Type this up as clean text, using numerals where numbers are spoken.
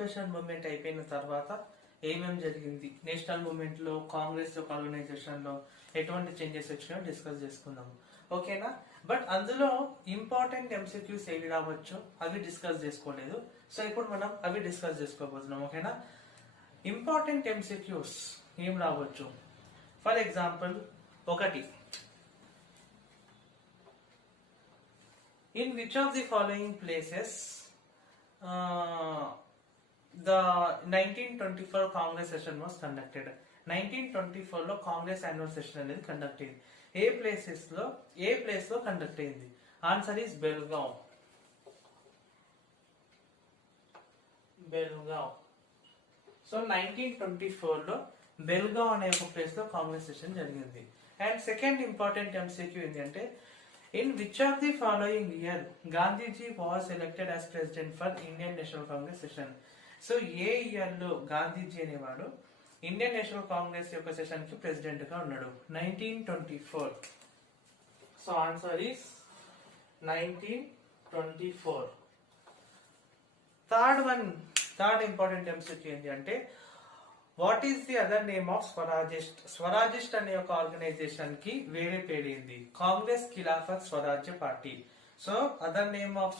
National movement అయిపోయిన తర్వాత ఏమేమి జరిగింది, నేషనల్ మూవ్మెంట్ లో కాంగ్రెస్ యొక్క ఆర్గనైజేషన్ లో ఎటువంటి చేంజెస్ వచ్చినాయో డిస్కస్ చేసుకుందాం. ఓకేనా? బట్ అందులో ఇంపార్టెంట్ ఎంసీక్యూస్ ఏవి రావచ్చు అవి డిస్కస్ చేసుకోలేదు. సో ఇప్పుడు మనం అవి డిస్కస్ చేసుకోబోతున్నాం. ఓకేనా? ఇంపార్టెంట్ ఎంసీక్యూస్ ఏం రావచ్చు? ఫర్ ఎగ్జాంపుల్, ఒకటి, in which of the following places the 1924 Congress session was conducted? 1924 లో కాంగ్రెస్ యాన్యువల్ సెషన్ అనేది కండక్ట్ అయింది. ఏ ప్లేస్ లో కండక్ట్ అయింది? Answer is Belgaum. సో 1924 లో బెల్గావ్ అనే ఒక ప్లేస్ లో కాంగ్రెస్ సెషన్ జరిగింది. అండ్ సెకండ్ ఇంపార్టెంట్ ఎంసీక్యూ ఏంటంటే, in which of the following year Gandhiji was elected as president for Indian National Congress session? So ఏ ఇయర్ లో గాంధీజీ అనేవాడు ఇండియన్ నేషనల్ కాంగ్రెస్ యొక్క సెషన్ కి ప్రెసిడెంట్ గా ఉన్నాడు? 1924. So answer is 1924. Third important MCQ ఏంటి అంటే, what is the other name of Swarajist? Swarajist అనే ఒక ఆర్గనైజేషన్ కి వేరే పేరేంది? Congress Khilafat Swarajya party. So other name of